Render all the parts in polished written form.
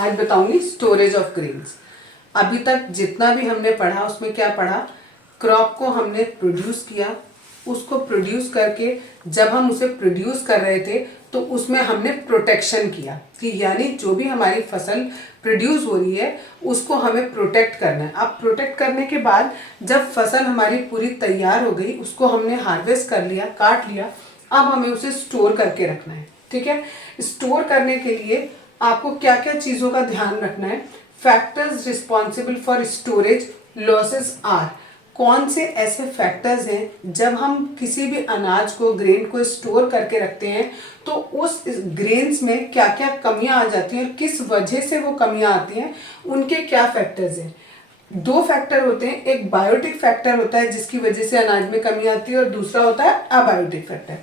आज बताऊंगी storage of grains. अभी तक जितना भी हमने पढ़ा उसमें क्या पढ़ा, क्रॉप को हमने प्रोड्यूस किया, उसको प्रोड्यूस करके जब हम उसे प्रोड्यूस कर रहे थे तो उसमें हमने प्रोटेक्शन किया कि यानी जो भी हमारी फसल प्रोड्यूस हो रही है उसको हमें प्रोटेक्ट करना है। अब प्रोटेक्ट करने के बाद जब फसल हमारी पूरी तैयार हो गई, उसको हमने हार्वेस्ट कर लिया, काट लिया, अब हमें उसे स्टोर करके रखना है। ठीक है, स्टोर करने के लिए आपको क्या क्या चीज़ों का ध्यान रखना है। Factors responsible for storage losses are, कौन से ऐसे फैक्टर्स हैं जब हम किसी भी अनाज को, ग्रेन को स्टोर करके रखते हैं तो उस ग्रेन्स में क्या क्या कमियां आ जाती हैं और किस वजह से वो कमियां आती हैं, उनके क्या फैक्टर्स हैं। दो फैक्टर होते हैं, एक बायोटिक फैक्टर होता है जिसकी वजह से अनाज में कमी आती है और दूसरा होता है अबायोटिक फैक्टर।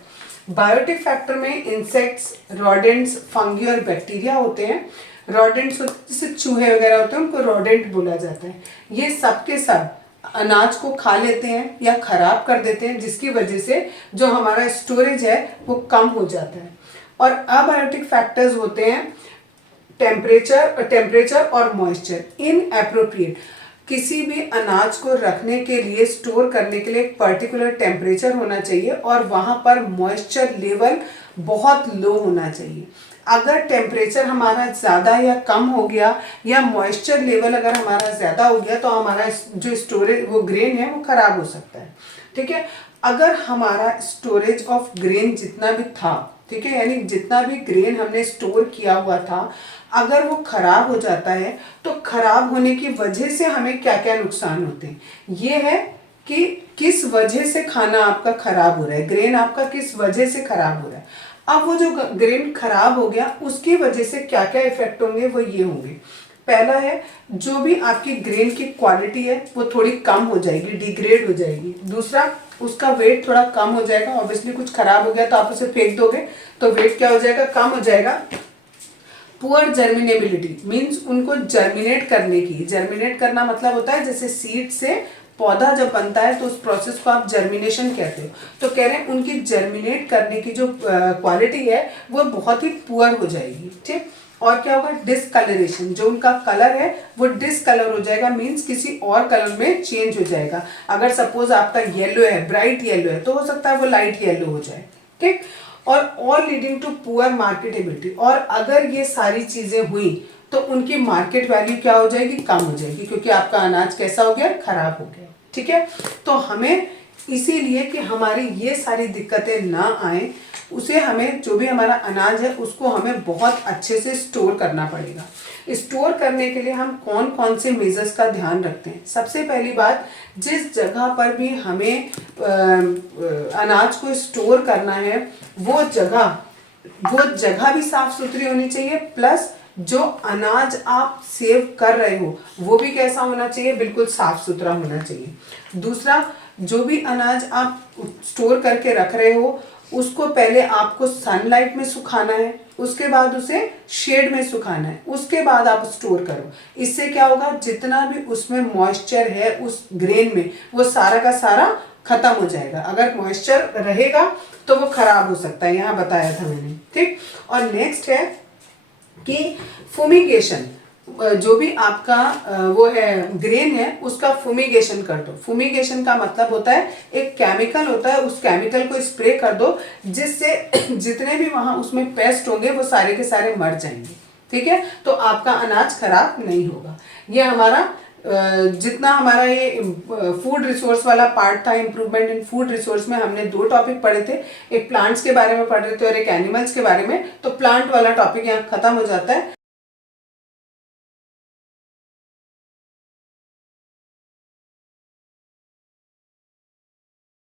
बायोटिक फैक्टर में इंसेक्ट्स, रोडेंट्स, फंगी और बैक्टीरिया होते हैं। रोडेंट्स जैसे चूहे वगैरह होते हैं, उनको रोडेंट बोला जाता है। ये सब के सब अनाज को खा लेते हैं या खराब कर देते हैं, जिसकी वजह से जो हमारा स्टोरेज है वो कम हो जाता है। और अबायोटिक फैक्टर्स होते हैं टेम्परेचर और मॉइस्चर। इनएप्रोप्रिएट, किसी भी अनाज को रखने के लिए, स्टोर करने के लिए एक पर्टिकुलर टेम्परेचर होना चाहिए और वहाँ पर मॉइस्चर लेवल बहुत लो होना चाहिए। अगर टेम्परेचर हमारा ज़्यादा या कम हो गया या मॉइस्चर लेवल अगर हमारा ज़्यादा हो गया तो हमारा जो स्टोरेज वो ग्रेन है वो ख़राब हो सकता है। ठीक है, अगर हमारा स्टोरेज ऑफ ग्रेन जितना भी था, ठीक है, यानी जितना भी ग्रेन हमने स्टोर किया हुआ था, अगर वो खराब हो जाता है तो खराब होने की वजह से हमें क्या क्या नुकसान होते हैं, ये है कि किस वजह से खाना आपका खराब हो रहा है, ग्रेन आपका किस वजह से खराब हो रहा है। अब वो जो ग्रेन खराब हो गया उसकी वजह से क्या क्या इफेक्ट होंगे वो ये होंगे। पहला है, जो भी आपकी ग्रेन की क्वालिटी है वो थोड़ी कम हो जाएगी, डिग्रेड हो जाएगी। दूसरा, उसका वेट थोड़ा कम हो जाएगा। ऑब्वियसली कुछ खराब हो गया तो आप उसे फेंक दोगे तो वेट क्या हो जाएगा, कम हो जाएगा। पुअर जर्मिनेबिलिटी मीन्स उनको जर्मिनेट करने की, जर्मिनेट करना मतलब होता है जैसे सीड से पौधा जब बनता है तो उस प्रोसेस को आप जर्मिनेशन कहते हो। तो कह रहे हैं उनकी जर्मिनेट करने की जो क्वालिटी है वो बहुत ही पुअर हो जाएगी। ठीक, और क्या होगा, डिसकलरेशन, जो उनका कलर है वो डिसकलर हो जाएगा, मीन्स किसी और कलर में चेंज हो जाएगा। अगर सपोज आपका येलो है, ब्राइट येलो है, तो हो सकता है वो लाइट येलो हो जाए। ठीक, और लीडिंग टू पुअर मार्केटेबिलिटी, और अगर ये सारी चीजें हुई तो उनकी मार्केट वैल्यू क्या हो जाएगी, कम हो जाएगी, क्योंकि आपका अनाज कैसा हो गया, खराब हो गया। ठीक है, तो हमें इसीलिए कि हमारी ये सारी दिक्कतें ना आए, उसे हमें जो भी हमारा अनाज है उसको हमें बहुत अच्छे से स्टोर करना पड़ेगा। स्टोर करने के लिए हम कौन कौन से मेजर्स का ध्यान रखते हैं। सबसे पहली बात, जिस जगह पर भी हमें अनाज को स्टोर करना है वो जगह भी साफ सुथरी होनी चाहिए, प्लस जो अनाज आप सेव कर रहे हो वो भी कैसा होना चाहिए, बिल्कुल साफ सुथरा होना चाहिए। दूसरा, जो भी अनाज आप स्टोर करके रख रहे हो उसको पहले आपको सनलाइट में सुखाना है, उसके बाद उसे शेड में सुखाना है, उसके बाद आप स्टोर करो। इससे क्या होगा, जितना भी उसमें मॉइस्चर है उस ग्रेन में वो सारा का सारा खत्म हो जाएगा। अगर मॉइस्चर रहेगा तो वो खराब हो सकता है, यहाँ बताया था मैंने। ठीक, और नेक्स्ट है कि फुमिगेशन, जो भी आपका वो है ग्रेन है उसका फुमिगेशन कर दो। फुमिगेशन का मतलब होता है एक केमिकल होता है, उस केमिकल को स्प्रे कर दो जिससे जितने भी वहां उसमें पेस्ट होंगे वो सारे के सारे मर जाएंगे। ठीक है, तो आपका अनाज खराब नहीं होगा। ये हमारा जितना हमारा ये फूड रिसोर्स वाला पार्ट था, इम्प्रूवमेंट इन फूड रिसोर्स में हमने दो टॉपिक पढ़े थे, एक प्लांट्स के बारे में पढ़ रहे थे और एक एनिमल्स के बारे में। तो प्लांट वाला टॉपिक यहाँ खत्म हो जाता है।